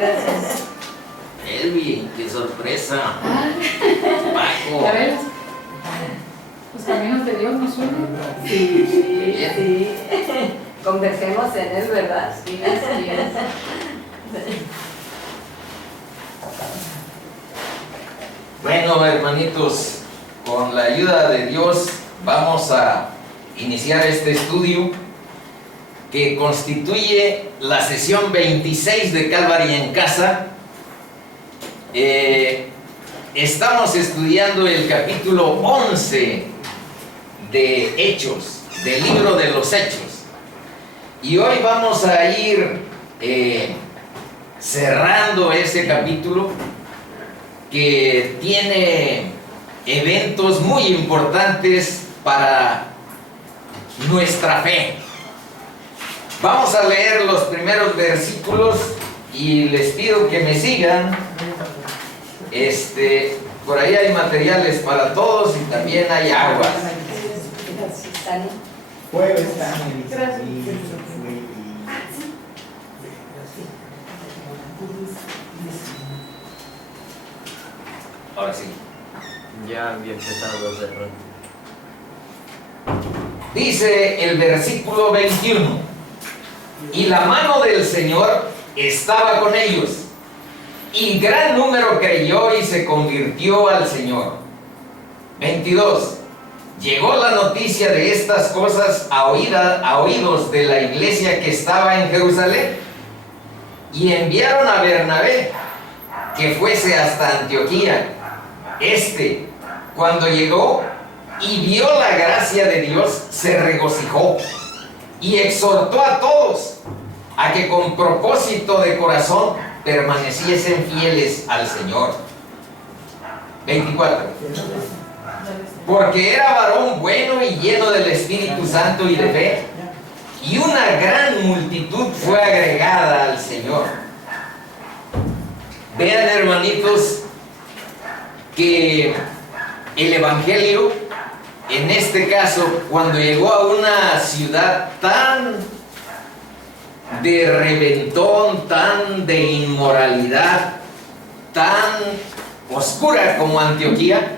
Gracias. Elvi, qué sorpresa. Paco. ¿Ya ves? Los caminos de Dios nos unen. Sí, Bien. sí. Convergemos en él, ¿verdad? Sí, así es. Bueno, hermanitos, con la ayuda de Dios vamos a iniciar este estudio que constituye la sesión 26 de Calvary en Casa. Estamos estudiando el capítulo 11 de Hechos, del libro de los Hechos. Y hoy vamos a ir cerrando ese capítulo que tiene eventos muy importantes para nuestra fe. Vamos a leer los primeros versículos y les pido que me sigan. Por ahí hay materiales para todos y también hay aguas. Jueves, Ahora sí. Ya había empezado a hacerlo. Dice el versículo 21: y la mano del Señor estaba con ellos, y gran número creyó y se convirtió al Señor. 22. Llegó la noticia de estas cosas a oídos de la iglesia que estaba en Jerusalén, y enviaron a Bernabé que fuese hasta Antioquía. Cuando llegó y vio la gracia de Dios, se regocijó y exhortó a todos a que con propósito de corazón permaneciesen fieles al Señor. 24. Porque era varón bueno y lleno del Espíritu Santo y de fe, y una gran multitud fue agregada al Señor. Vean, hermanitos, que el Evangelio, en este caso, cuando llegó a una ciudad tan de reventón, tan de inmoralidad, tan oscura como Antioquía,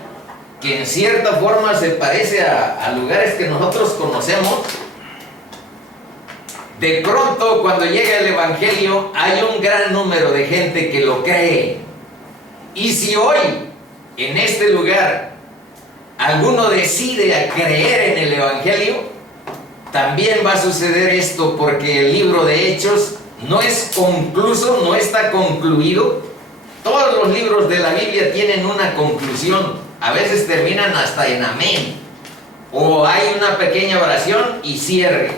que en cierta forma se parece a lugares que nosotros conocemos, de pronto cuando llega el Evangelio hay un gran número de gente que lo cree. Y si hoy en este lugar alguno decide a creer en el Evangelio, también va a suceder esto, porque el libro de Hechos no es concluso, no está concluido. Todos los libros de la Biblia tienen una conclusión, a veces terminan hasta en amén, o hay una pequeña oración y cierre.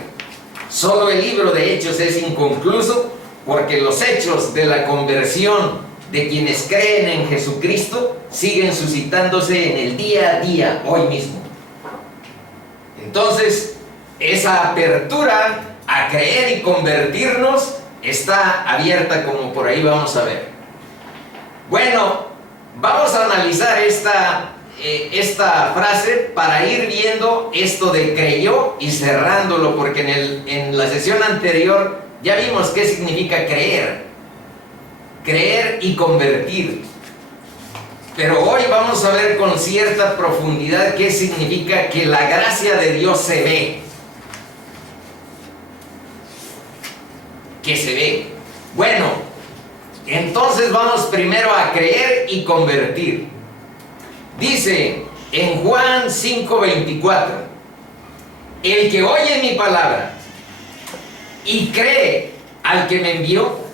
Solo el libro de Hechos es inconcluso, porque los hechos de la conversión de quienes creen en Jesucristo siguen suscitándose en el día a día, hoy mismo. Entonces, esa apertura a creer y convertirnos está abierta, como por ahí vamos a ver. Bueno, vamos a analizar esta frase para ir viendo esto de creyó y cerrándolo, porque en la sesión anterior ya vimos qué significa creer y convertir. Pero hoy vamos a ver con cierta profundidad qué significa que la gracia de Dios se ve. Que se ve. Bueno, entonces vamos primero a creer y convertir. Dice en Juan 5:24: el que oye mi palabra y cree al que me envió,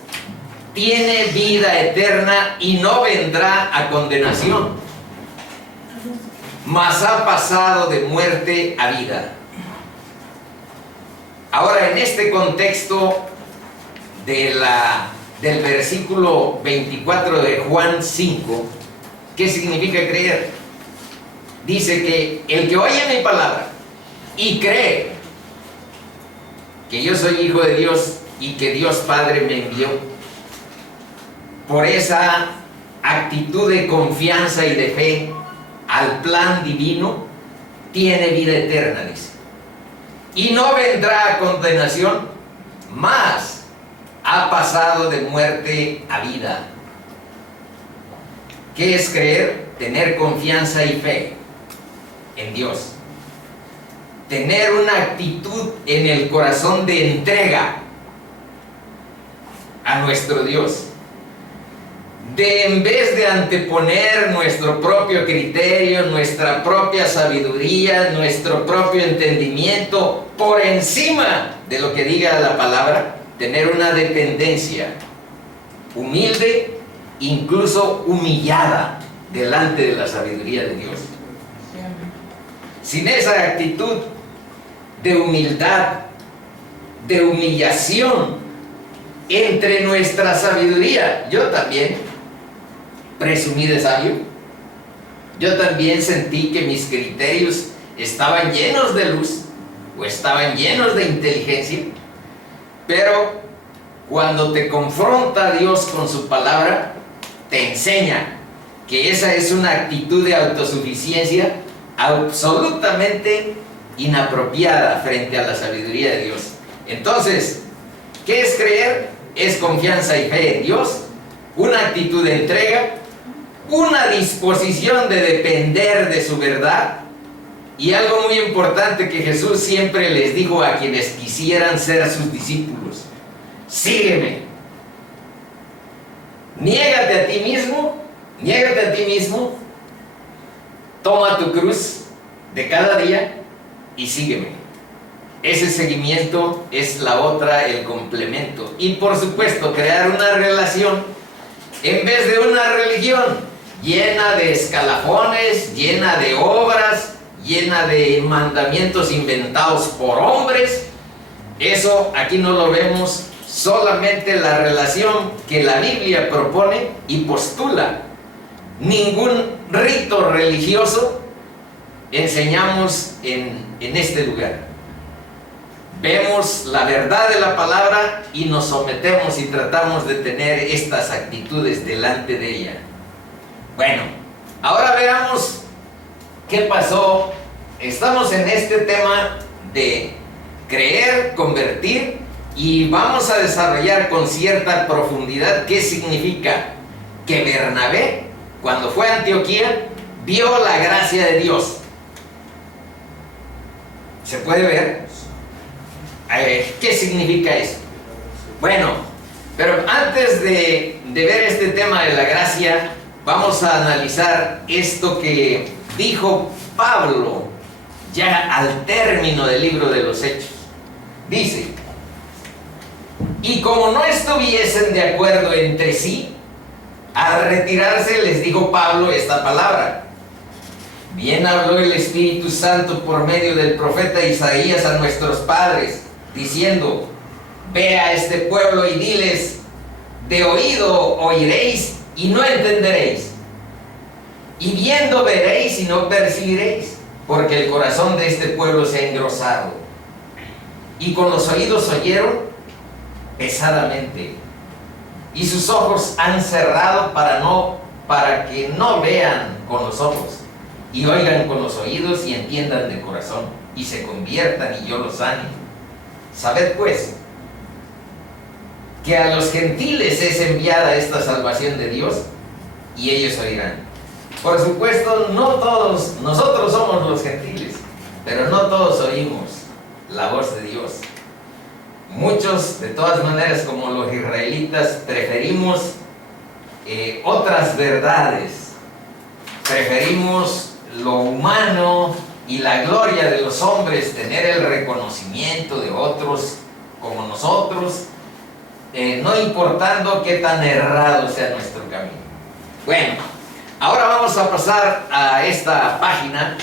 tiene vida eterna y no vendrá a condenación, mas ha pasado de muerte a vida. Ahora, en este contexto del versículo 24 de Juan 5, ¿qué significa creer? Dice que el que oye mi palabra y cree que yo soy hijo de Dios y que Dios Padre me envió, por esa actitud de confianza y de fe al plan divino, tiene vida eterna, dice. Y no vendrá a condenación, mas ha pasado de muerte a vida. ¿Qué es creer? Tener confianza y fe en Dios. Tener una actitud en el corazón de entrega a nuestro Dios. De en vez de anteponer nuestro propio criterio, nuestra propia sabiduría, nuestro propio entendimiento por encima de lo que diga la palabra, tener una dependencia humilde, incluso humillada delante de la sabiduría de Dios. Sin esa actitud de humildad, de humillación entre nuestra sabiduría, yo también presumí de sabio. Yo también sentí que mis criterios estaban llenos de luz o estaban llenos de inteligencia, pero cuando te confronta Dios con su palabra, te enseña que esa es una actitud de autosuficiencia absolutamente inapropiada frente a la sabiduría de Dios. Entonces, ¿qué es creer? Es confianza y fe en Dios, una actitud de entrega, una disposición de depender de su verdad, y algo muy importante que Jesús siempre les dijo a quienes quisieran ser sus discípulos: sígueme. Niégate a ti mismo, toma tu cruz de cada día y sígueme. Ese seguimiento es la otra, el complemento. Y por supuesto, crear una relación en vez de una religión llena de escalafones, llena de obras, llena de mandamientos inventados por hombres. Eso aquí no lo vemos. Solamente la relación que la Biblia propone y postula. Ningún rito religioso enseñamos en este lugar. Vemos la verdad de la palabra y nos sometemos y tratamos de tener estas actitudes delante de ella. Bueno, ahora veamos qué pasó. Estamos en este tema de creer, convertir, y vamos a desarrollar con cierta profundidad qué significa que Bernabé, cuando fue a Antioquía, vio la gracia de Dios. ¿Se puede ver? ¿Qué significa eso? Bueno, pero antes de ver este tema de la gracia, vamos a analizar esto que dijo Pablo ya al término del libro de los Hechos. Dice: y como no estuviesen de acuerdo entre sí, al retirarse les dijo Pablo esta palabra: bien habló el Espíritu Santo por medio del profeta Isaías a nuestros padres, diciendo: ve a este pueblo y diles, de oído oiréis y no entenderéis, y viendo veréis y no percibiréis, porque el corazón de este pueblo se ha engrosado, y con los oídos oyeron pesadamente, y sus ojos han cerrado para que no vean con los ojos, y oigan con los oídos y entiendan de corazón, y se conviertan y yo los sane. Sabed pues que a los gentiles es enviada esta salvación de Dios, y ellos oirán. Por supuesto, no todos, nosotros somos los gentiles, pero no todos oímos la voz de Dios. Muchos, de todas maneras, como los israelitas, preferimos otras verdades. Preferimos lo humano y la gloria de los hombres, tener el reconocimiento de otros como nosotros, no importando qué tan errado sea nuestro camino. Bueno, ahora vamos a pasar a esta página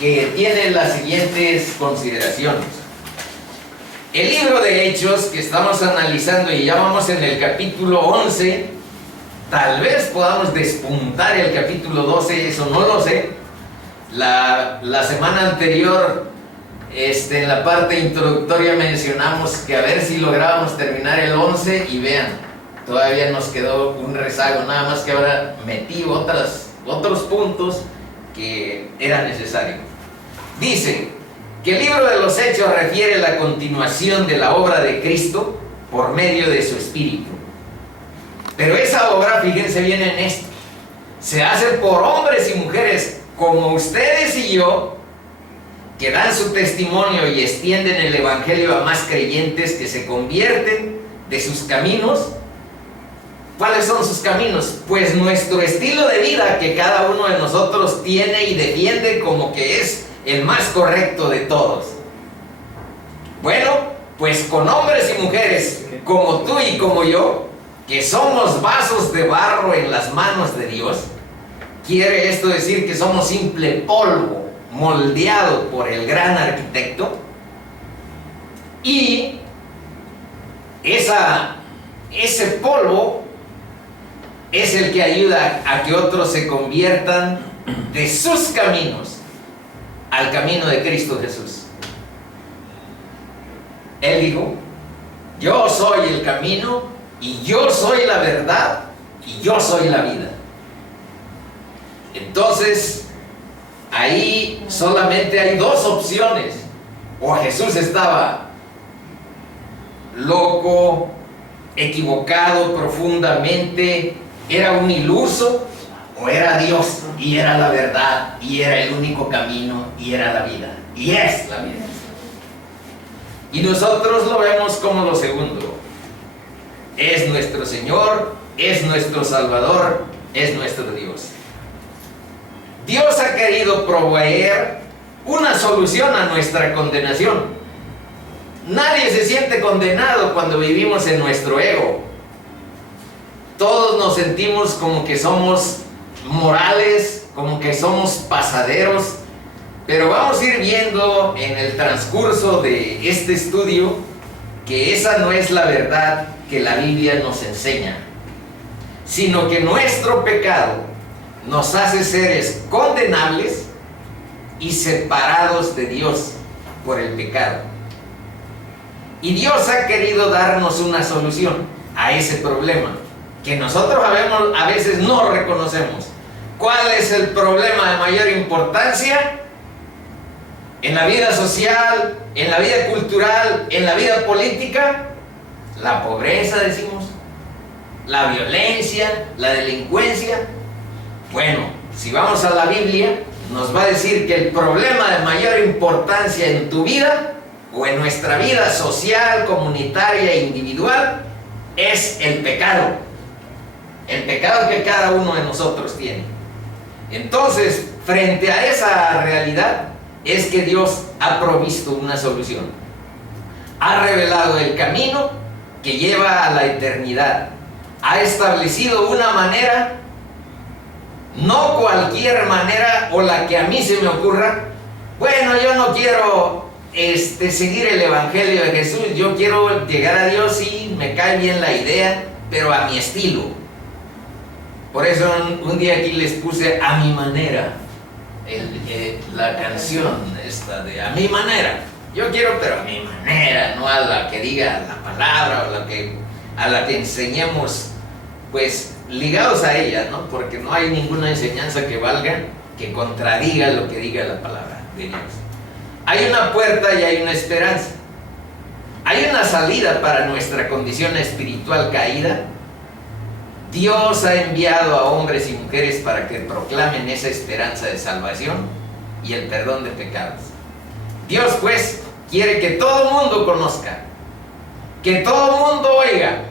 que tiene las siguientes consideraciones. El libro de Hechos que estamos analizando, y ya vamos en el capítulo 11, tal vez podamos despuntar el capítulo 12, eso no lo sé. La semana anterior, en la parte introductoria mencionamos que a ver si lográbamos terminar el 11, y vean, todavía nos quedó un rezago, nada más que ahora metí otros puntos que era necesario. Dice que el libro de los Hechos refiere la continuación de la obra de Cristo por medio de su Espíritu. Pero esa obra, fíjense bien en esto, se hace por hombres y mujeres como ustedes y yo, que dan su testimonio y extienden el Evangelio a más creyentes que se convierten de sus caminos. ¿Cuáles son sus caminos? Pues nuestro estilo de vida que cada uno de nosotros tiene y defiende como que es el más correcto de todos. Bueno, pues con hombres y mujeres como tú y como yo, que somos vasos de barro en las manos de Dios, quiere esto decir que somos simple polvo moldeado por el gran arquitecto, y ese polvo es el que ayuda a que otros se conviertan de sus caminos al camino de Cristo Jesús. Él dijo: yo soy el camino, y yo soy la verdad, y yo soy la vida. Entonces, ahí solamente hay dos opciones: o Jesús estaba loco, equivocado profundamente, era un iluso, o era Dios y era la verdad y era el único camino y era la vida y es la vida. Y nosotros lo vemos como lo segundo: es nuestro Señor, es nuestro Salvador, es nuestro Dios. Dios ha querido proveer una solución a nuestra condenación. Nadie se siente condenado cuando vivimos en nuestro ego. Todos nos sentimos como que somos morales, como que somos pasaderos, pero vamos a ir viendo en el transcurso de este estudio que esa no es la verdad que la Biblia nos enseña, sino que nuestro pecado nos hace seres condenables y separados de Dios por el pecado. Y Dios ha querido darnos una solución a ese problema que nosotros a veces no reconocemos. ¿Cuál es el problema de mayor importancia en la vida social, en la vida cultural, en la vida política? La pobreza, decimos, la violencia, la delincuencia. Bueno, si vamos a la Biblia, nos va a decir que el problema de mayor importancia en tu vida o en nuestra vida social, comunitaria e individual es el pecado. El pecado que cada uno de nosotros tiene. Entonces, frente a esa realidad, es que Dios ha provisto una solución. Ha revelado el camino que lleva a la eternidad. Ha establecido una manera, no cualquier manera o la que a mí se me ocurra. Bueno, yo no quiero seguir el Evangelio de Jesús, yo quiero llegar a Dios y me cae bien la idea, pero a mi estilo. Por eso un día aquí les puse A Mi Manera, la canción esta de A Mi Manera. Yo quiero, pero a mi manera, no a la que diga la palabra o a la que enseñemos, pues ligados a ella, ¿no? Porque no hay ninguna enseñanza que valga, que contradiga lo que diga la palabra de Dios. Hay una puerta y hay una esperanza. Hay una salida para nuestra condición espiritual caída. Dios ha enviado a hombres y mujeres para que proclamen esa esperanza de salvación y el perdón de pecados. Dios, pues, quiere que todo el mundo conozca, que todo el mundo oiga,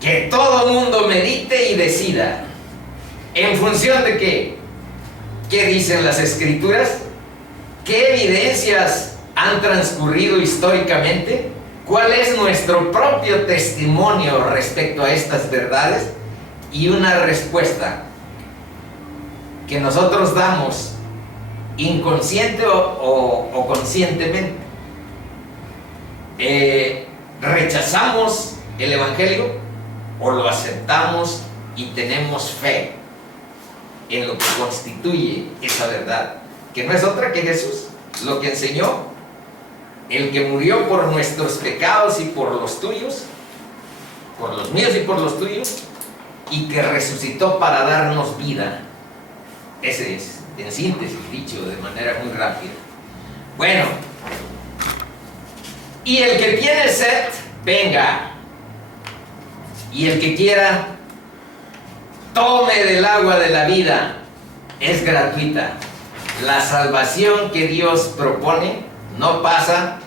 que todo el mundo medite y decida. ¿En función de qué? ¿Qué dicen las Escrituras? ¿Qué evidencias han transcurrido históricamente? ¿Cuál es nuestro propio testimonio respecto a estas verdades? Y una respuesta que nosotros damos inconsciente o conscientemente. ¿Rechazamos el Evangelio o lo aceptamos y tenemos fe en lo que constituye esa verdad? Que no es otra que Jesús, lo que enseñó, el que murió por nuestros pecados y por los tuyos, por los míos y por los tuyos, y que resucitó para darnos vida. Ese es, en síntesis, dicho de manera muy rápida. Bueno, Y el que tiene sed, venga. Y el que quiera, tome del agua de la vida. Es gratuita. La salvación que Dios propone no pasa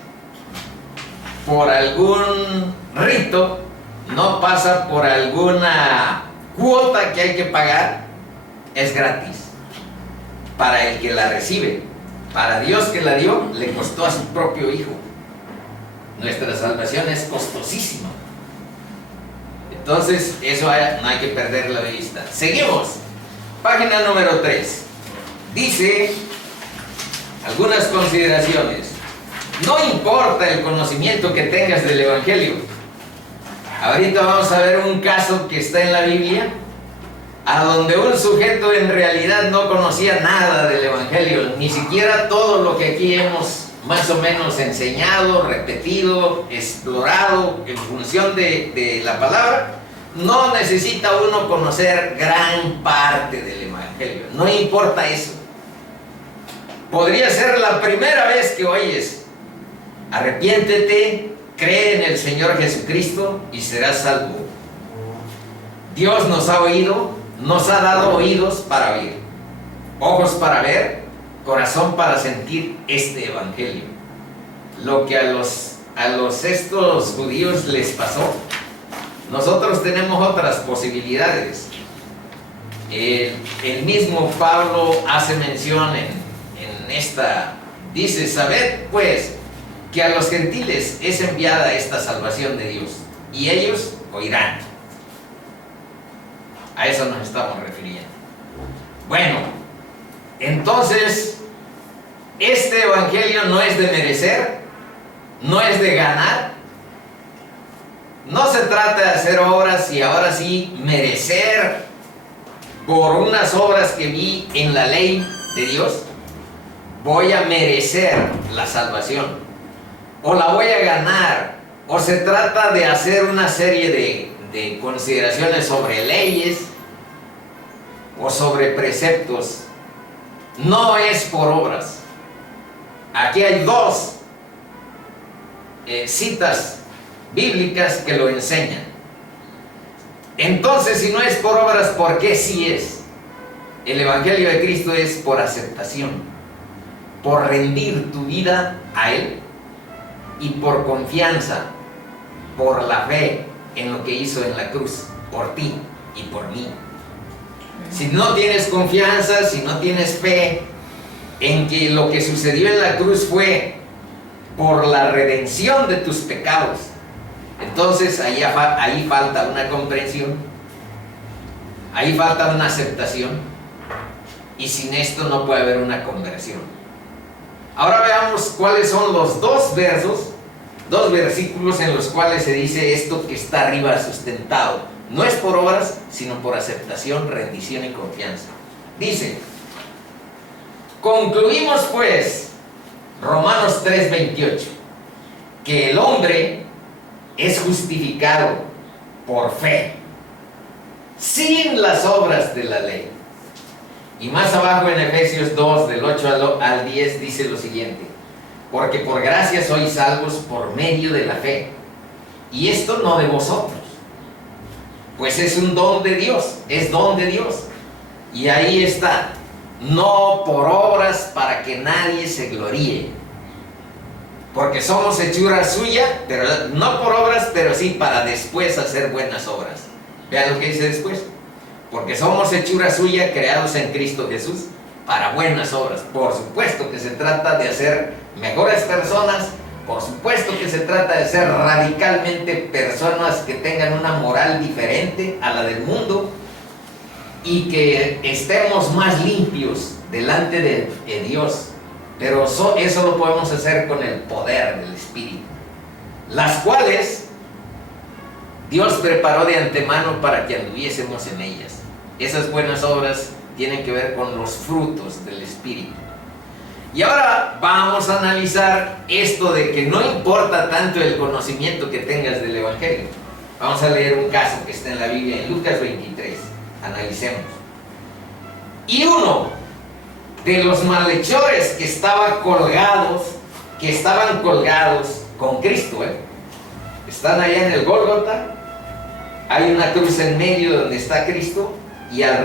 por algún rito, no pasa por alguna cuota que hay que pagar. Es gratis para el que la recibe. Para Dios que la dio, le costó a su propio Hijo. Nuestra salvación es costosísima. Entonces, eso no hay que perderlo de vista. Seguimos. Página número 3. Dice algunas consideraciones. No importa el conocimiento que tengas del Evangelio. Ahorita vamos a ver un caso que está en la Biblia, a donde un sujeto en realidad no conocía nada del Evangelio, ni siquiera todo lo que aquí hemos más o menos enseñado, repetido, explorado en función de la palabra. No necesita uno conocer gran parte del Evangelio, no importa eso. Podría ser la primera vez que oyes: arrepiéntete, cree en el Señor Jesucristo y serás salvo. Dios nos ha oído, nos ha dado oídos para oír, ojos para ver, corazón para sentir este Evangelio. Lo que a estos judíos les pasó, nosotros tenemos otras posibilidades. El mismo Pablo hace mención en esta, dice: sabed pues que a los gentiles es enviada esta salvación de Dios, y ellos oirán. A eso nos estamos refiriendo. Bueno, entonces, este Evangelio no es de merecer, no es de ganar. No se trata de hacer obras y ahora sí merecer por unas obras que vi en la ley de Dios. Voy a merecer la salvación, o la voy a ganar, o se trata de hacer una serie de consideraciones sobre leyes o sobre preceptos. No es por obras. Aquí hay dos citas bíblicas que lo enseñan. Entonces, si no es por obras, ¿por qué sí es? El Evangelio de Cristo es por aceptación, por rendir tu vida a Él y por confianza, por la fe en lo que hizo en la cruz, por ti y por mí. Si no tienes confianza, si no tienes fe en que lo que sucedió en la cruz fue por la redención de tus pecados, entonces ahí falta una comprensión, ahí falta una aceptación, y sin esto no puede haber una conversión. Ahora veamos cuáles son los dos versículos en los cuales se dice esto que está arriba sustentado. No es por obras, sino por aceptación, rendición y confianza. Dice: concluimos pues, Romanos 3:28, que el hombre es justificado por fe, sin las obras de la ley. Y más abajo en Efesios 2, del 8 al 10, dice lo siguiente: porque por gracia sois salvos por medio de la fe, y esto no de vosotros, pues es un don de Dios, es don de Dios. Y ahí está: no por obras para que nadie se gloríe, porque somos hechura suya, pero no por obras, pero sí para después hacer buenas obras. Vean lo que dice después: porque somos hechura suya, creados en Cristo Jesús para buenas obras. Por supuesto que se trata de hacer mejores personas, por supuesto que se trata de ser radicalmente personas que tengan una moral diferente a la del mundo y que estemos más limpios delante de Dios. Pero eso lo podemos hacer con el poder del Espíritu, las cuales Dios preparó de antemano para que anduviésemos en ellas. Esas buenas obras tienen que ver con los frutos del Espíritu. Y ahora vamos a analizar esto de que no importa tanto el conocimiento que tengas del Evangelio. Vamos a leer un caso que está en la Biblia, en Lucas 23. Analicemos. Y uno de los malhechores que estaban colgados con Cristo, están allá en el Gólgota, hay una cruz en medio donde está Cristo y a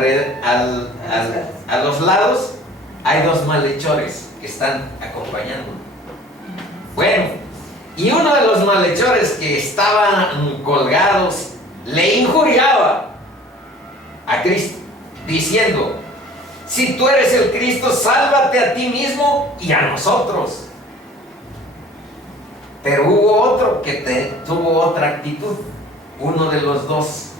los lados hay dos malhechores que están acompañándolo. Bueno, y uno de los malhechores que estaban colgados le injuriaba a Cristo, diciendo: si tú eres el Cristo, sálvate a ti mismo y a nosotros. Pero hubo otro que tuvo otra actitud. Uno de los dos,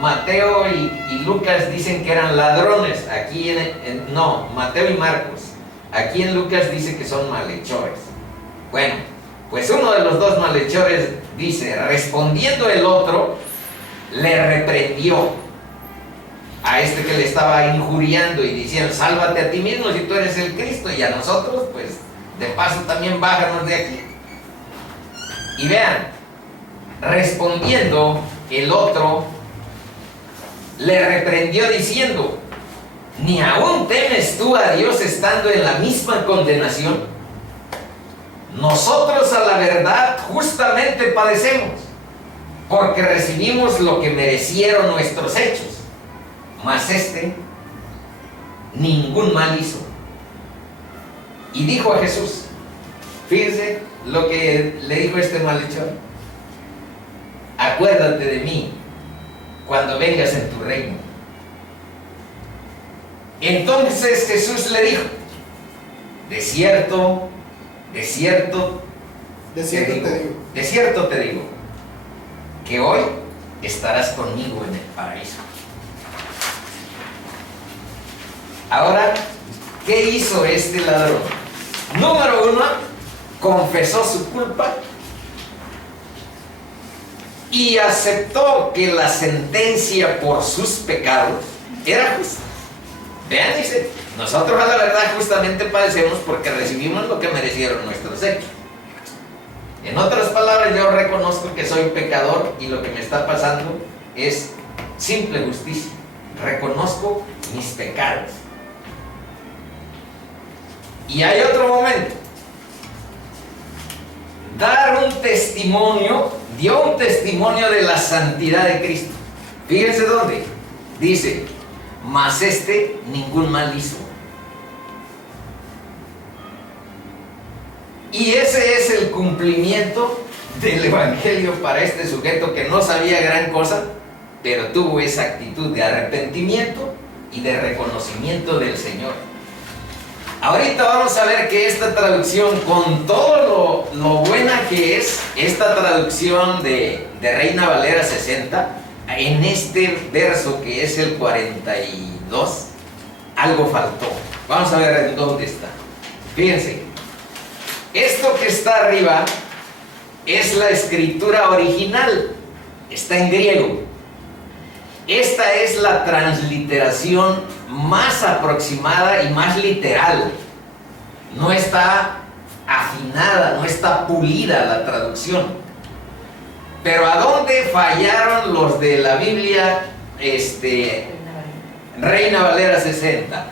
Mateo y Lucas dicen que eran ladrones. Aquí no, Mateo y Marcos. Aquí en Lucas dice que son malhechores. Bueno, pues uno de los dos malhechores dice: respondiendo el otro, le reprendió a este que le estaba injuriando y diciendo: sálvate a ti mismo si tú eres el Cristo, y a nosotros, pues de paso también bájanos de aquí. Y vean, respondiendo el otro, le reprendió diciendo: ¿ni aún temes tú a Dios estando en la misma condenación? Nosotros a la verdad justamente padecemos, porque recibimos lo que merecieron nuestros hechos, mas ningún mal hizo. Y dijo a Jesús, fíjense lo que le dijo este malhechor: acuérdate de mí cuando vengas en tu reino. Entonces Jesús le dijo: de cierto te digo, que hoy estarás conmigo en el paraíso. Ahora, ¿qué hizo este ladrón? Número uno, confesó su culpa y aceptó que la sentencia por sus pecados era justa. Vean, dice: nosotros a la verdad justamente padecemos porque recibimos lo que merecieron nuestros hechos. En otras palabras, yo reconozco que soy pecador y lo que me está pasando es simple justicia. Reconozco mis pecados. Y hay otro momento. Dio un testimonio de la santidad de Cristo. Fíjense dónde. Dice: mas ningún mal hizo. Y ese es el cumplimiento del Evangelio para este sujeto que no sabía gran cosa, pero tuvo esa actitud de arrepentimiento y de reconocimiento del Señor. Ahorita vamos a ver que esta traducción, con todo lo buena que es esta traducción de Reina Valera 60, en este verso que es el 42, algo faltó. Vamos a ver en dónde está. Fíjense, esto que está arriba es la escritura original, está en griego. Esta es la transliteración más aproximada y más literal. No está afinada, no está pulida la traducción. Pero ¿a dónde fallaron los de la Biblia Reina Valera 60?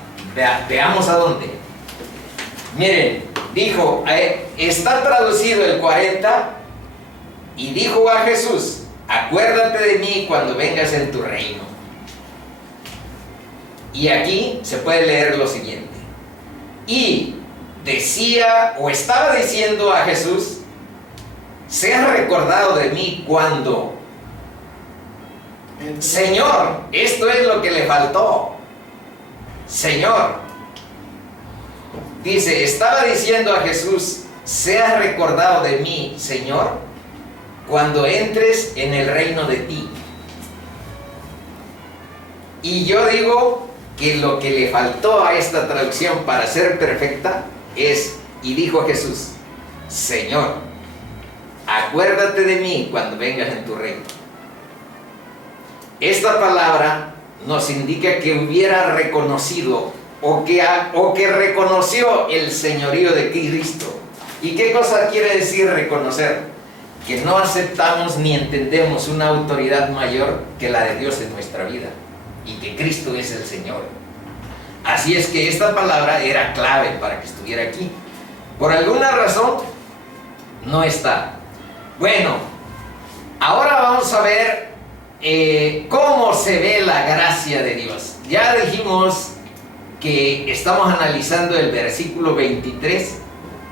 Veamos a dónde. Miren, dijo, está traducido el 40, y dijo a Jesús: acuérdate de mí cuando vengas en tu reino. Y aquí se puede leer lo siguiente: y decía o estaba diciendo a Jesús: seas recordado de mí cuando... Señor, esto es lo que le faltó. Señor, dice, estaba diciendo a Jesús: seas recordado de mí, Señor, cuando entres en el reino de ti. Y yo digo que lo que le faltó a esta traducción para ser perfecta es: y dijo a Jesús: Señor, acuérdate de mí cuando vengas en tu reino. Esta palabra nos indica que hubiera reconocido o que reconoció el señorío de Cristo. ¿Y qué cosa quiere decir reconocer? Que no aceptamos ni entendemos una autoridad mayor que la de Dios en nuestra vida, y que Cristo es el Señor. Así es que esta palabra era clave para que estuviera aquí. Por alguna razón, no está. Bueno, ahora vamos a ver cómo se ve la gracia de Dios. Ya dijimos que estamos analizando el versículo 23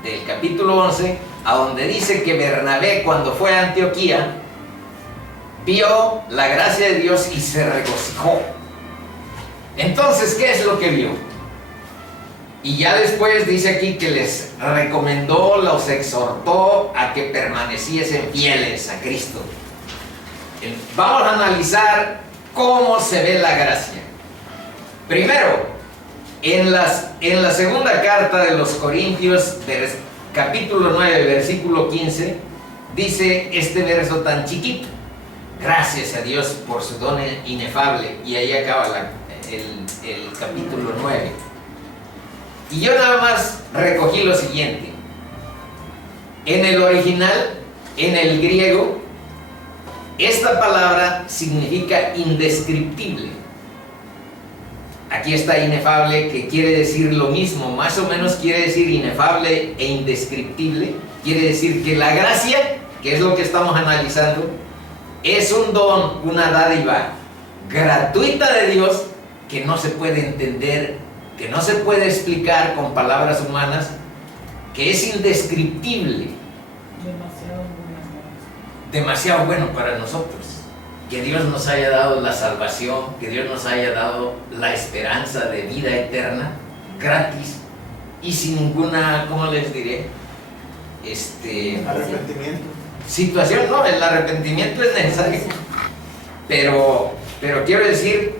del capítulo 11, a donde dice que Bernabé, cuando fue a Antioquía, vio la gracia de Dios y se regocijó. Entonces, ¿qué es lo que vio? Y ya después dice aquí que les recomendó, los exhortó a que permaneciesen fieles a Cristo. Vamos a analizar cómo se ve la gracia. Primero, en la segunda carta de los Corintios, capítulo 9, versículo 15, dice este verso tan chiquito: gracias a Dios por su don inefable. Y ahí acaba el capítulo 9. Y yo nada más recogí lo siguiente. En el original, en el griego, esta palabra significa indescriptible. Aquí está inefable, que quiere decir lo mismo, más o menos quiere decir inefable e indescriptible. Quiere decir que la gracia, que es lo que estamos analizando, es un don, una dádiva gratuita de Dios que no se puede entender, que no se puede explicar con palabras humanas, que es indescriptible. Demasiado bueno para nosotros. Que Dios nos haya dado la salvación, que Dios nos haya dado la esperanza de vida eterna, gratis y sin ninguna, ¿cómo les diré? Arrepentimiento. Situación, no, el arrepentimiento es necesario, pero quiero decir,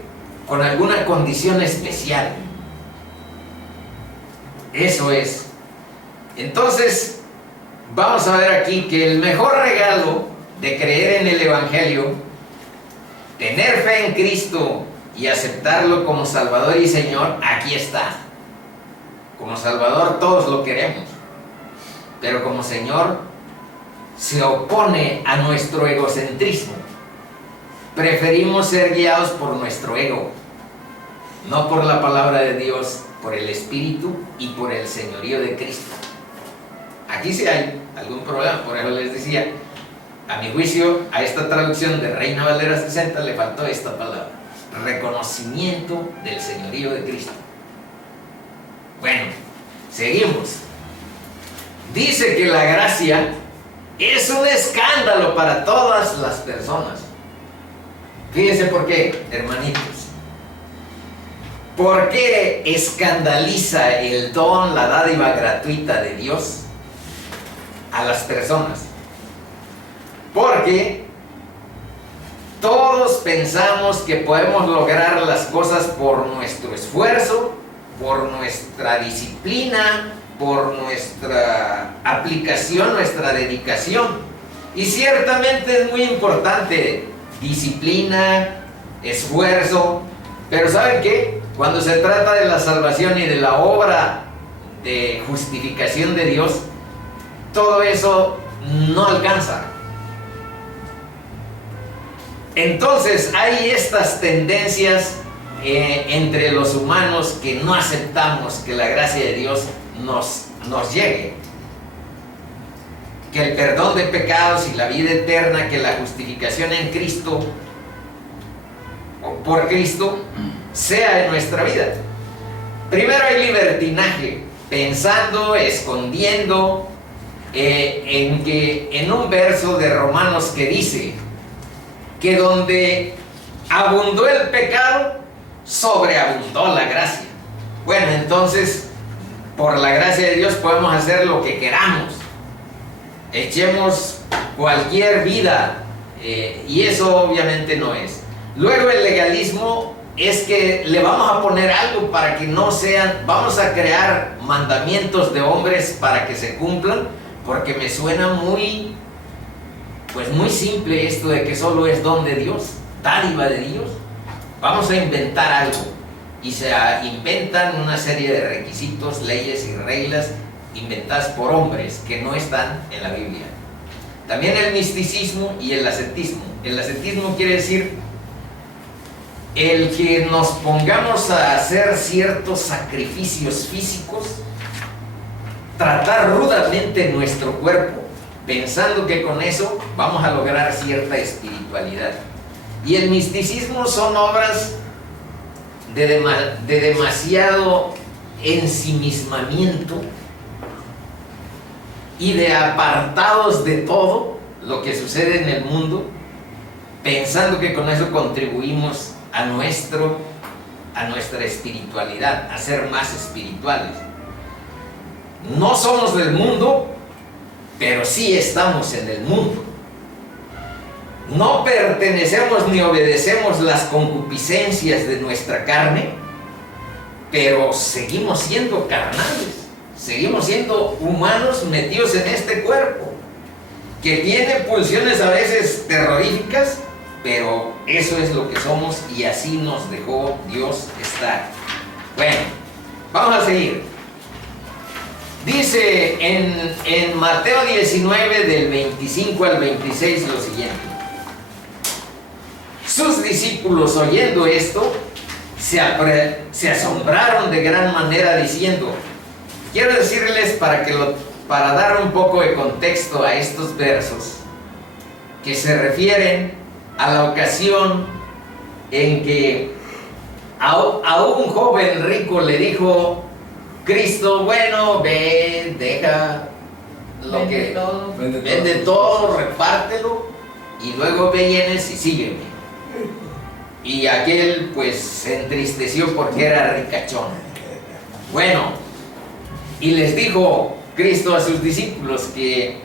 con alguna condición especial. Eso es. Entonces, vamos a ver aquí que el mejor regalo de creer en el Evangelio, tener fe en Cristo y aceptarlo como Salvador y Señor, aquí está. Como Salvador todos lo queremos, pero como Señor se opone a nuestro egocentrismo. Preferimos ser guiados por nuestro ego, no por la palabra de Dios, por el Espíritu y por el señorío de Cristo. Aquí sí hay algún problema, por eso les decía, a mi juicio, a esta traducción de Reina Valera 60 le faltó esta palabra: reconocimiento del señorío de Cristo. Bueno, seguimos. Dice que la gracia es un escándalo para todas las personas. Fíjense por qué, hermanitos. ¿Por qué escandaliza el don, la dádiva gratuita de Dios a las personas? Porque todos pensamos que podemos lograr las cosas por nuestro esfuerzo, por nuestra disciplina, por nuestra aplicación, nuestra dedicación. Y ciertamente es muy importante disciplina, esfuerzo, pero ¿saben qué? Cuando se trata de la salvación y de la obra de justificación de Dios, todo eso no alcanza. Entonces hay estas tendencias entre los humanos que no aceptamos que la gracia de Dios nos llegue, que el perdón de pecados y la vida eterna, que la justificación en Cristo o por Cristo sea en nuestra vida. Primero hay libertinaje, pensando, escondiendo en un verso de Romanos que dice que donde abundó el pecado, sobreabundó la gracia. Bueno, entonces, por la gracia de Dios podemos hacer lo que queramos. Echemos cualquier vida, y eso obviamente no es. Luego el legalismo es que le vamos a poner algo para que no sean, vamos a crear mandamientos de hombres para que se cumplan, porque me suena muy simple esto de que solo es don de Dios, dádiva de Dios. Vamos a inventar algo, y se inventan una serie de requisitos, leyes y reglas inventadas por hombres que no están en la Biblia. También el misticismo y el ascetismo. El ascetismo quiere decir el que nos pongamos a hacer ciertos sacrificios físicos tratar rudamente nuestro cuerpo, pensando que con eso vamos a lograr cierta espiritualidad. Y el misticismo son obras de demasiado ensimismamiento y de apartados de todo lo que sucede en el mundo, pensando que con eso contribuimos a nuestra espiritualidad, a ser más espirituales. No somos del mundo, pero sí estamos en el mundo. No pertenecemos ni obedecemos las concupiscencias de nuestra carne, pero seguimos siendo carnales, seguimos siendo humanos metidos en este cuerpo, que tiene pulsiones a veces terroríficas, pero eso es lo que somos y así nos dejó Dios estar. Bueno, vamos a seguir. Dice en Mateo 19 del 25 al 26 lo siguiente: sus discípulos, oyendo esto, se asombraron de gran manera, diciendo, quiero decirles para dar un poco de contexto a estos versos, que se refieren a la ocasión en que a un joven rico le dijo Cristo, bueno, ve, deja lo que vende todo, repártelo y luego ve, vienes y sígueme. Y aquel pues se entristeció porque era ricachón. Bueno, y les dijo Cristo a sus discípulos que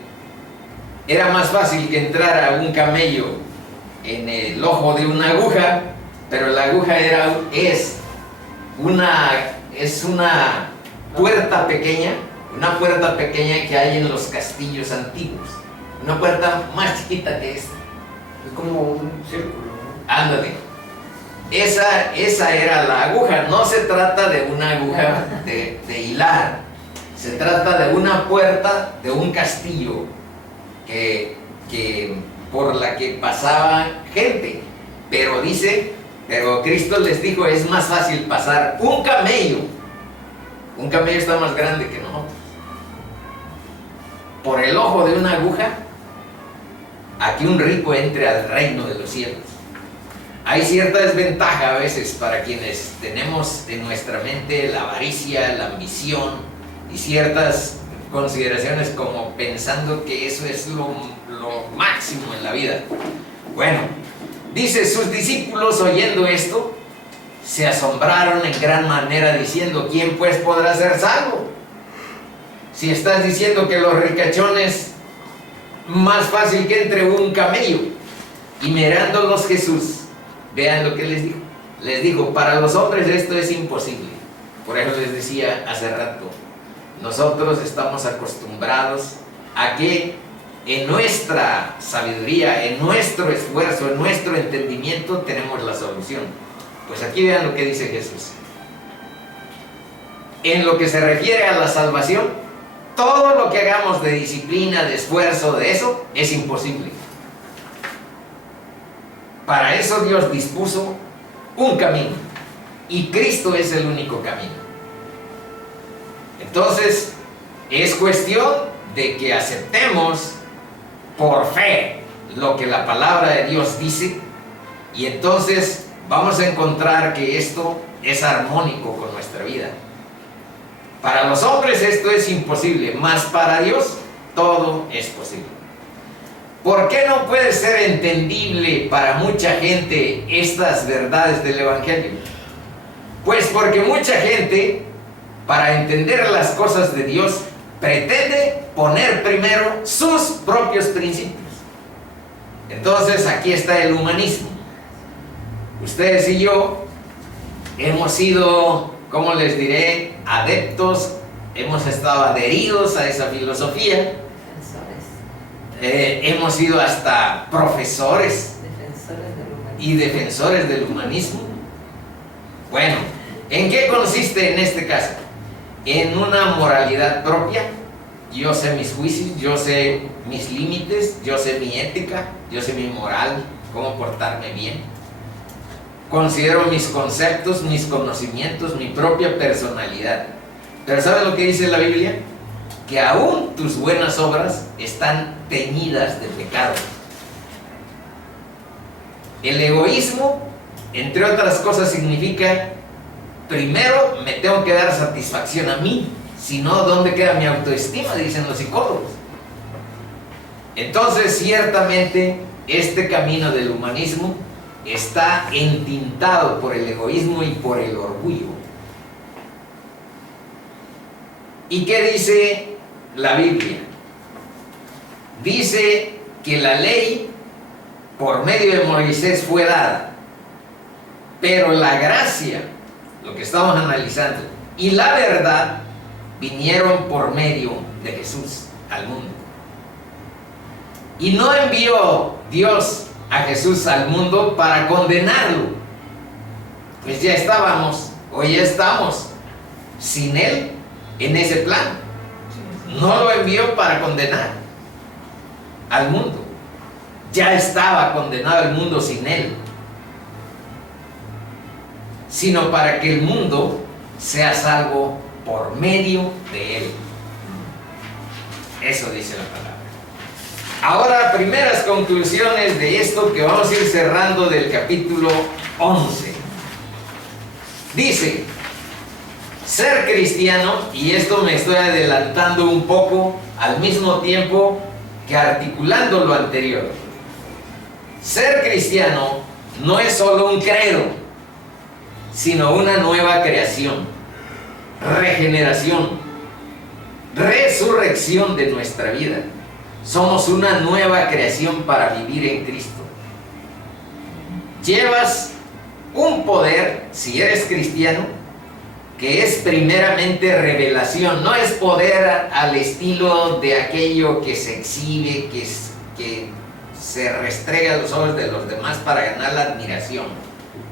era más fácil que entrara un camello en el ojo de una aguja, pero la aguja es una puerta pequeña que hay en los castillos antiguos, una puerta más chiquita que esta. Es como un círculo, ¿no? Ándale. Esa era la aguja. No se trata de una aguja de hilar, se trata de una puerta de un castillo que por la que pasaba gente. Pero Cristo les dijo, es más fácil pasar un camello está más grande que nosotros, por el ojo de una aguja, a que un rico entre al reino de los cielos. Hay cierta desventaja a veces para quienes tenemos en nuestra mente la avaricia, la ambición y ciertas consideraciones como pensando que eso es lo máximo en la vida. Bueno, dice, sus discípulos oyendo esto se asombraron en gran manera, diciendo, ¿quién pues podrá ser salvo? Si estás diciendo que los ricachones más fácil que entre un camello. Y mirándolos Jesús, vean lo que les dijo. Les dijo, para los hombres esto es imposible. Por eso les decía hace rato, nosotros estamos acostumbrados a que en nuestra sabiduría, en nuestro esfuerzo, en nuestro entendimiento tenemos la solución. Pues aquí vean lo que dice Jesús. En lo que se refiere a la salvación, todo lo que hagamos de disciplina, de esfuerzo, de eso, es imposible. Para eso Dios dispuso un camino, y Cristo es el único camino. Entonces, es cuestión de que aceptemos por fe lo que la palabra de Dios dice, y entonces vamos a encontrar que esto es armónico con nuestra vida. Para los hombres esto es imposible, mas para Dios todo es posible. ¿Por qué no puede ser entendible para mucha gente estas verdades del Evangelio? Pues porque mucha gente, para entender las cosas de Dios, pretende poner primero sus propios principios. Entonces aquí está el humanismo. Ustedes y yo hemos sido, ¿cómo les diré?, adeptos, hemos estado adheridos a esa filosofía. Hemos sido hasta profesores y defensores del humanismo. Bueno, ¿en qué consiste en este caso? En una moralidad propia. Yo sé mis juicios, yo sé mis límites, yo sé mi ética, yo sé mi moral, cómo portarme bien. Considero mis conceptos, mis conocimientos, mi propia personalidad. Pero ¿saben lo que dice la Biblia? que aún tus buenas obras están teñidas de pecado. El egoísmo, entre otras cosas, significa: primero me tengo que dar satisfacción a mí, si no, ¿dónde queda mi autoestima?, dicen los psicólogos. Entonces, ciertamente, este camino del humanismo está entintado por el egoísmo y por el orgullo. ¿Y qué dice la Biblia? Dice que la ley por medio de Moisés fue dada, pero la gracia, lo que estamos analizando, y la verdad vinieron por medio de Jesús al mundo. Y no envió Dios a Jesús al mundo para condenarlo, pues ya estábamos, o ya estamos sin Él en ese plan. No lo envió para condenar al mundo, ya estaba condenado el mundo sin Él, sino para que el mundo sea salvo por medio de Él. Eso dice la palabra. Ahora, primeras conclusiones de esto que vamos a ir cerrando del capítulo 11. Dice: ser cristiano, y esto me estoy adelantando un poco al mismo tiempo que articulando lo anterior. Ser cristiano no es solo un credo, sino una nueva creación, regeneración, resurrección de nuestra vida. Somos una nueva creación para vivir en Cristo. Llevas un poder, si eres cristiano, que es primeramente revelación. No es poder al estilo de aquello que se exhibe, que se restrega a los ojos de los demás para ganar la admiración.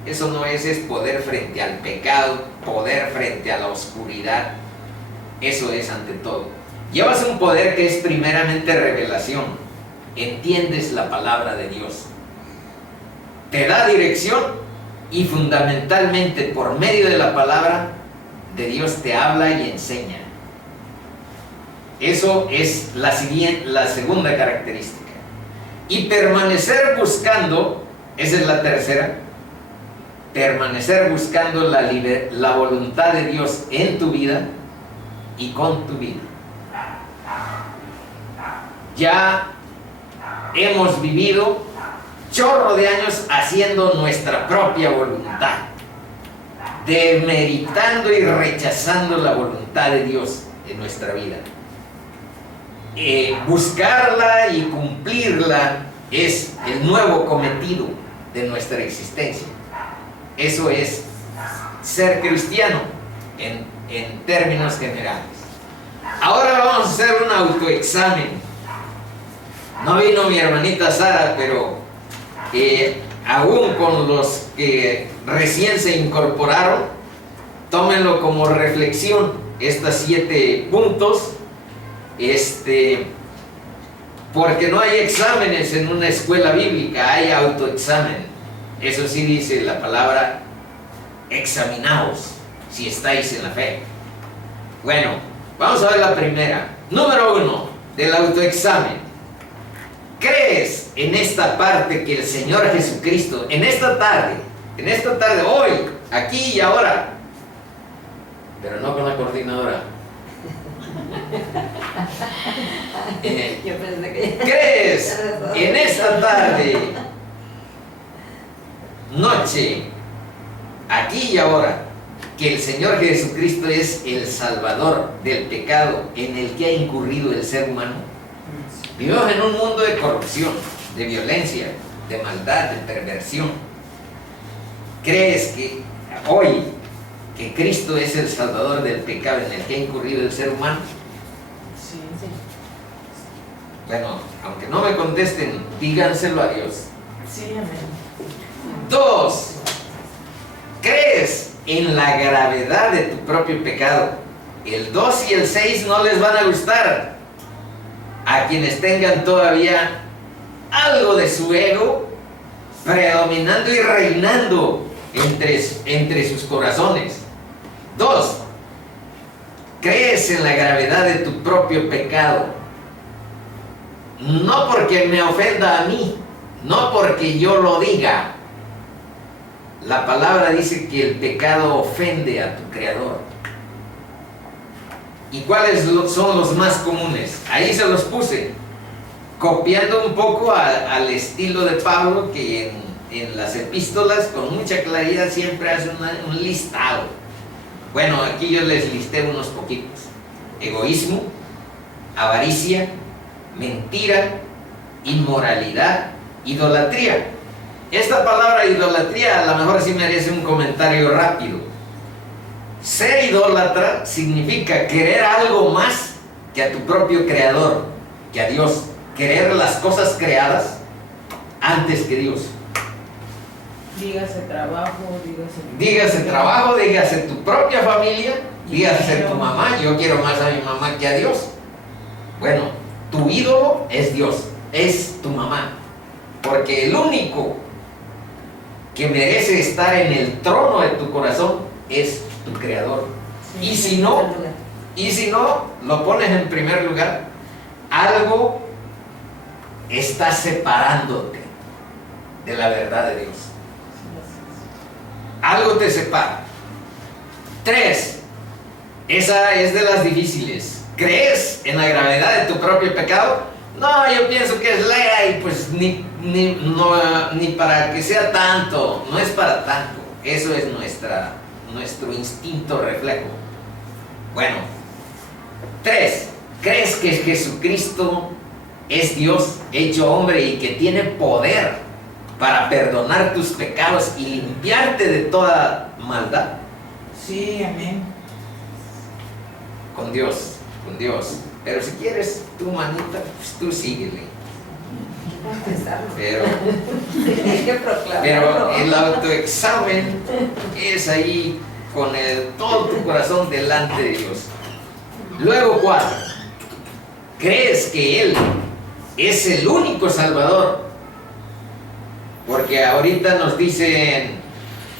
Eso no es poder frente al pecado, poder frente a la oscuridad. Eso es ante todo. Llevas un poder que es primeramente revelación. Entiendes la palabra de Dios. Te da dirección y fundamentalmente por medio de la palabra de Dios te habla y enseña. Eso es la segunda característica. Y permanecer buscando, esa es la tercera, permanecer buscando la voluntad de Dios en tu vida y con tu vida. Ya hemos vivido chorro de años haciendo nuestra propia voluntad, demeritando y rechazando la voluntad de Dios en nuestra vida. Buscarla y cumplirla es el nuevo cometido de nuestra existencia. Eso es ser cristiano en términos generales. Ahora vamos a hacer un autoexamen. No vino mi hermanita Sara, pero aún con los que recién se incorporaron, tómenlo como reflexión, estos 7 puntos, porque no hay exámenes en una escuela bíblica, hay autoexamen. Eso sí dice la palabra: examinaos si estáis en la fe. Bueno, vamos a ver la primera. Número 1 del autoexamen. ¿Crees en esta parte que el Señor Jesucristo, en esta tarde, hoy, aquí y ahora, pero no con la coordinadora? Yo pensé que... ¿Crees en esta tarde, noche, aquí y ahora, que el Señor Jesucristo es el Salvador del pecado en el que ha incurrido el ser humano? Vivimos en un mundo de corrupción, de violencia, de maldad, de perversión. ¿Crees que hoy que Cristo es el Salvador del pecado en el que ha incurrido el ser humano? Sí. Bueno, aunque no me contesten, díganselo a Dios. Sí, amén. 2. ¿Crees en la gravedad de tu propio pecado? El 2 y el 6 no les van a gustar a quienes tengan todavía algo de su ego predominando y reinando entre sus corazones. 2. crees en la gravedad de tu propio pecado. No porque me ofenda a mí, no porque yo lo diga. La palabra dice que el pecado ofende a tu Creador. ¿Y cuáles son los más comunes? Ahí se los puse, copiando un poco al estilo de Pablo, que en las epístolas con mucha claridad siempre hace un listado. Bueno, aquí yo les listé unos poquitos: egoísmo, avaricia, mentira, inmoralidad, idolatría. Esta palabra idolatría a lo mejor sí merece un comentario rápido. Ser idólatra significa querer algo más que a tu propio Creador, que a Dios. Querer las cosas creadas antes que Dios. Dígase trabajo, dígase tu propia familia, dígase tu mamá. Yo quiero más a mi mamá que a Dios. Bueno, tu ídolo es Dios, es tu mamá, porque el único que merece estar en el trono de tu corazón es tu Creador. Y si no, lo pones en primer lugar, algo está separándote de la verdad de Dios. Algo te separa. 3. Esa es de las difíciles. ¿Crees en la gravedad de tu propio pecado? No, yo pienso que es ley, pues ni para que sea tanto. No es para tanto. Eso es nuestro instinto reflejo. Bueno. 3. ¿Crees que Jesucristo es Dios hecho hombre y que tiene poder para perdonar tus pecados y limpiarte de toda maldad? Sí, amén. Con Dios. Pero si quieres tu manita, pues tú síguele. Pero hay que proclamarlo. el autoexamen es ahí con todo tu corazón delante de Dios. Luego 4. ¿Crees que Él es el único Salvador? Porque ahorita nos dicen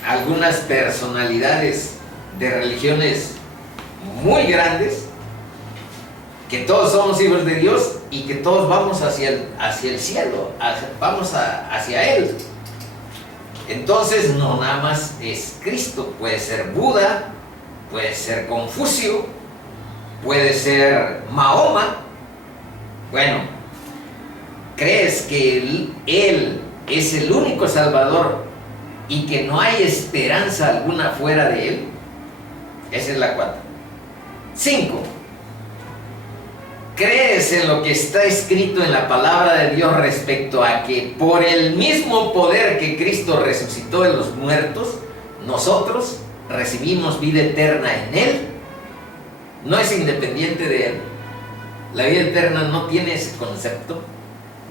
algunas personalidades de religiones muy grandes que todos somos hijos de Dios y que todos vamos hacia el cielo, vamos hacia Él. Entonces no nada más es Cristo, puede ser Buda, puede ser Confucio, puede ser Mahoma. Bueno, ¿crees que Él es el único Salvador y que no hay esperanza alguna fuera de Él? Esa es la 4. 5. ¿Crees en lo que está escrito en la palabra de Dios respecto a que por el mismo poder que Cristo resucitó de los muertos, nosotros recibimos vida eterna en Él? No es independiente de Él. La vida eterna no tiene ese concepto.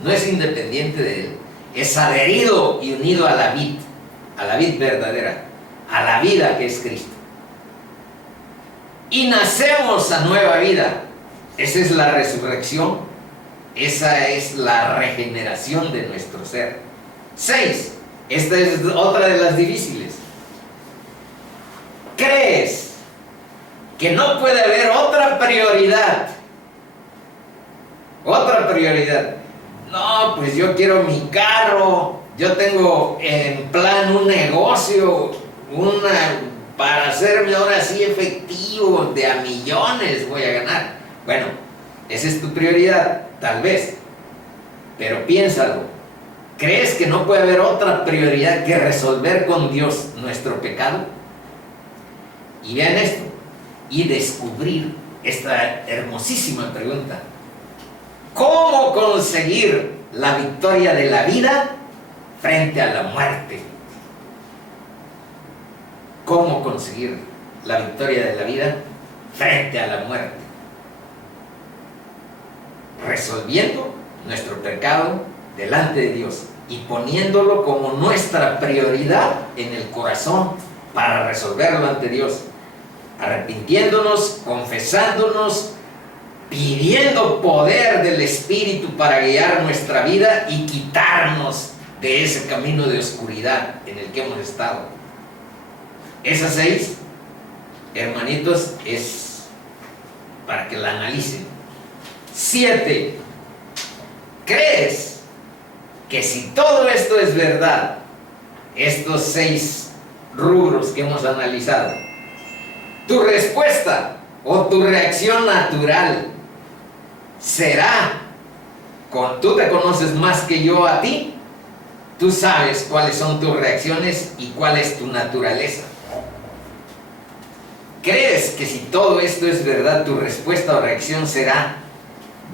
No es independiente de Él. Es adherido y unido a la vid verdadera, a la vida que es Cristo. Y nacemos a nueva vida. Esa es la resurrección. Esa es la regeneración de nuestro ser. 6. Esta es otra de las difíciles. ¿Crees que no puede haber otra prioridad? Otra prioridad. No, pues yo quiero mi carro. Yo tengo en plan un negocio, para hacerme ahora sí efectivo, de a millones voy a ganar. Bueno, esa es tu prioridad, tal vez. Pero piénsalo. ¿Crees que no puede haber otra prioridad que resolver con Dios nuestro pecado? Y vean esto, y descubrir esta hermosísima pregunta. ¿Cómo conseguir la victoria de la vida frente a la muerte? ¿Cómo conseguir la victoria de la vida frente a la muerte? Resolviendo nuestro pecado delante de Dios y poniéndolo como nuestra prioridad en el corazón para resolverlo ante Dios, arrepintiéndonos, confesándonos, pidiendo poder del Espíritu para guiar nuestra vida y quitarnos de ese camino de oscuridad en el que hemos estado. Esas 6, hermanitos, es para que la analicen. 7. ¿Crees que si todo esto es verdad, estos 6 rubros que hemos analizado, tu respuesta o tu reacción natural será, tú te conoces más que yo a ti, tú sabes cuáles son tus reacciones y cuál es tu naturaleza? ¿Crees que si todo esto es verdad, tu respuesta o reacción será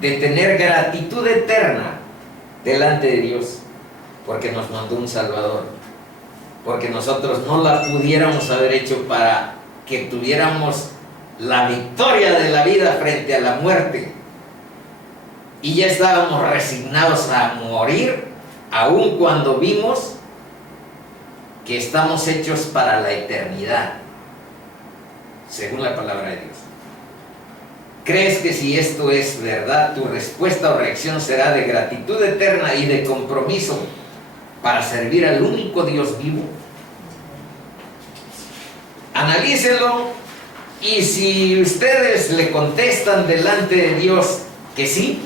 de tener gratitud eterna delante de Dios porque nos mandó un Salvador, porque nosotros no la pudiéramos haber hecho para que tuviéramos la victoria de la vida frente a la muerte y ya estábamos resignados a morir aun cuando vimos que estamos hechos para la eternidad según la palabra de Dios? ¿Crees que si esto es verdad, tu respuesta o reacción será de gratitud eterna y de compromiso para servir al único Dios vivo? Analícenlo, y si ustedes le contestan delante de Dios que sí,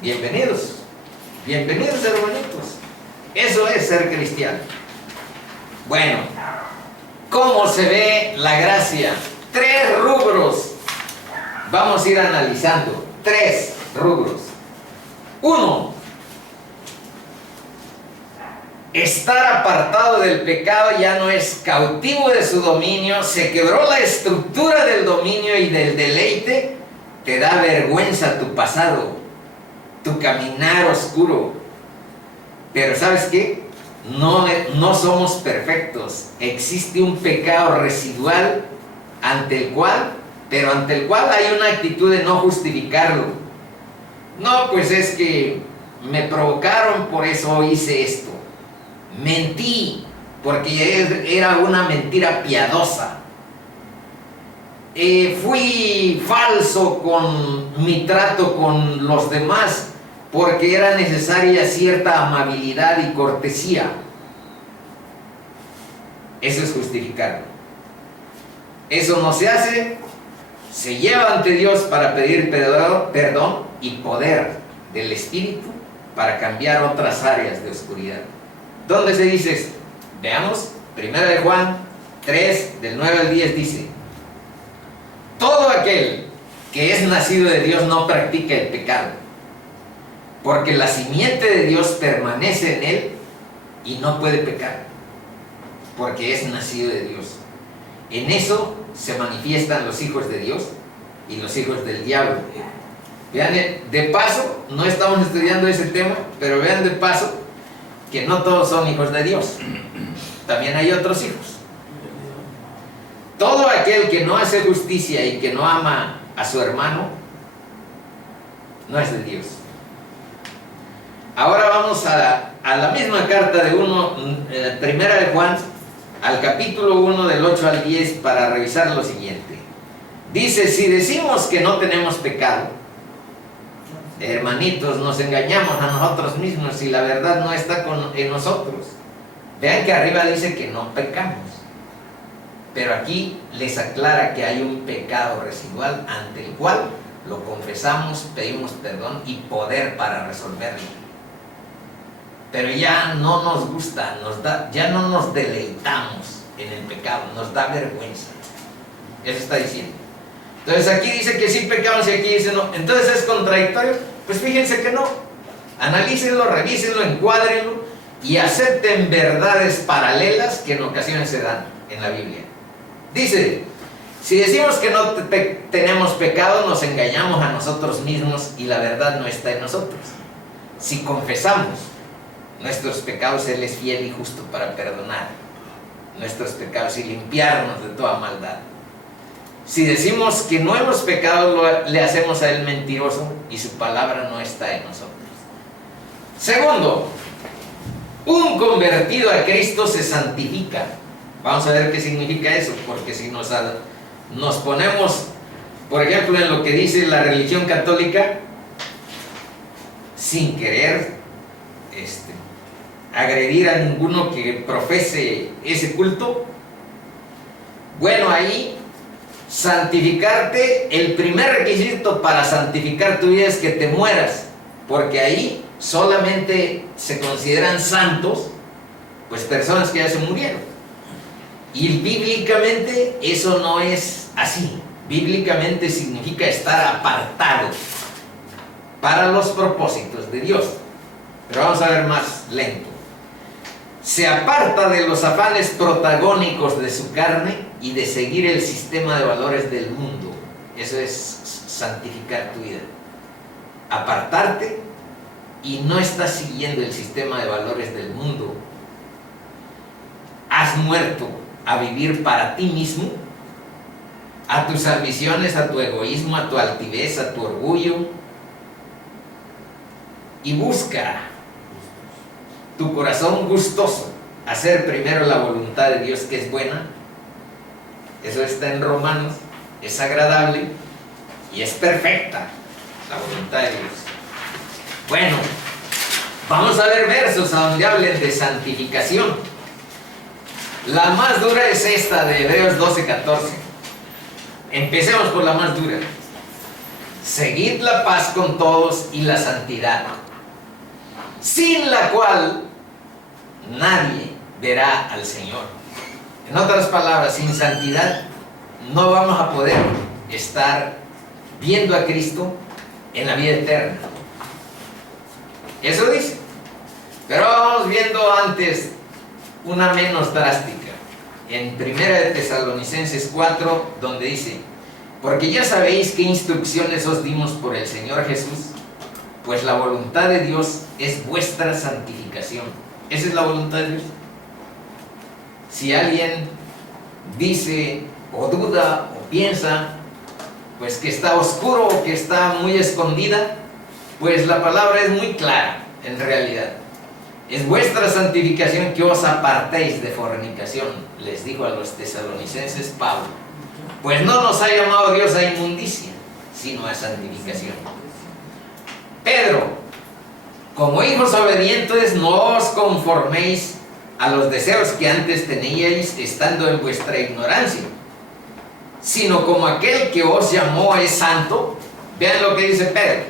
bienvenidos, bienvenidos hermanitos. Eso es ser cristiano. Bueno, ¿cómo se ve la gracia? 3 rubros. Vamos a ir analizando 3 rubros. 1. Estar apartado del pecado, ya no es cautivo de su dominio, se quebró la estructura del dominio y del deleite, te da vergüenza tu pasado, tu caminar oscuro. Pero ¿sabes qué? No somos perfectos, existe un pecado residual ante el cual hay una actitud de no justificarlo. No, pues es que me provocaron, por eso hice esto. Mentí, porque era una mentira piadosa. Fui falso con mi trato con los demás, porque era necesaria cierta amabilidad y cortesía. Eso es justificarlo. Eso no se hace. Se lleva ante Dios para pedir perdón y poder del Espíritu para cambiar otras áreas de oscuridad. ¿Dónde se dice esto? Veamos, 1 de Juan 3, del 9 al 10 dice: todo aquel que es nacido de Dios no practica el pecado, porque la simiente de Dios permanece en él y no puede pecar, porque es nacido de Dios. En eso se manifiestan los hijos de Dios y los hijos del diablo. Vean, de paso, no estamos estudiando ese tema, pero vean de paso que no todos son hijos de Dios. También hay otros hijos. Todo aquel que no hace justicia y que no ama a su hermano, no es de Dios. Ahora vamos a la misma carta de 1 de Juan, al capítulo 1 del 8 al 10, para revisar lo siguiente. Dice: si decimos que no tenemos pecado, hermanitos, nos engañamos a nosotros mismos y la verdad no está en nosotros. Vean que arriba dice que no pecamos, pero aquí les aclara que hay un pecado residual ante el cual lo confesamos, pedimos perdón y poder para resolverlo. Pero ya no nos gusta, ya no nos deleitamos en el pecado, nos da vergüenza. Eso está diciendo. Entonces aquí dice que sí pecamos y aquí dice no. Entonces es contradictorio. Pues fíjense que no. Analícenlo, revísenlo, encuádrenlo y acepten verdades paralelas que en ocasiones se dan en la Biblia. Dice: si decimos que no tenemos pecado, nos engañamos a nosotros mismos y la verdad no está en nosotros. Si confesamos nuestros pecados, Él es fiel y justo para perdonar nuestros pecados y limpiarnos de toda maldad. Si decimos que no hemos pecado, le hacemos a Él mentiroso y su palabra no está en nosotros. Segundo, un convertido a Cristo se santifica. Vamos a ver qué significa eso, porque si nos ponemos, por ejemplo, en lo que dice la religión católica, sin querer agredir a ninguno que profese ese culto, bueno, ahí santificarte, el primer requisito para santificar tu vida es que te mueras, porque ahí solamente se consideran santos, pues personas que ya se murieron. Y bíblicamente eso no es así. Bíblicamente significa estar apartado para los propósitos de Dios. Pero vamos a ver más lento. Se aparta de los afanes protagónicos de su carne y de seguir el sistema de valores del mundo. Eso es santificar tu vida. Apartarte y no estás siguiendo el sistema de valores del mundo. Has muerto a vivir para ti mismo, a tus ambiciones, a tu egoísmo, a tu altivez, a tu orgullo, y busca tu corazón gustoso hacer primero la voluntad de Dios, que es buena. Eso está en Romanos, es agradable y es perfecta la voluntad de Dios. Bueno, vamos a ver versos a donde hablen de santificación. La más dura es esta de Hebreos 12:14. Empecemos por la más dura. Seguid la paz con todos y la santidad, sin la cual nadie verá al Señor. En otras palabras, sin santidad no vamos a poder estar viendo a Cristo en la vida eterna. Eso dice. Pero vamos viendo antes una menos drástica. En 1 de Tesalonicenses 4, donde dice: porque ya sabéis qué instrucciones os dimos por el Señor Jesús, pues la voluntad de Dios es vuestra santificación. Esa es la voluntad de Dios. Si alguien dice o duda o piensa pues que está oscuro o que está muy escondida, pues la palabra es muy clara en realidad. Es vuestra santificación, que os apartéis de fornicación, les dijo a los tesalonicenses Pablo. Pues no nos ha llamado Dios a inmundicia, sino a santificación. Pedro: como hijos obedientes, no os conforméis a los deseos que antes teníais estando en vuestra ignorancia, sino como aquel que os llamó es santo. Vean lo que dice Pedro: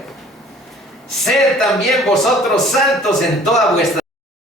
sed también vosotros santos en toda vuestra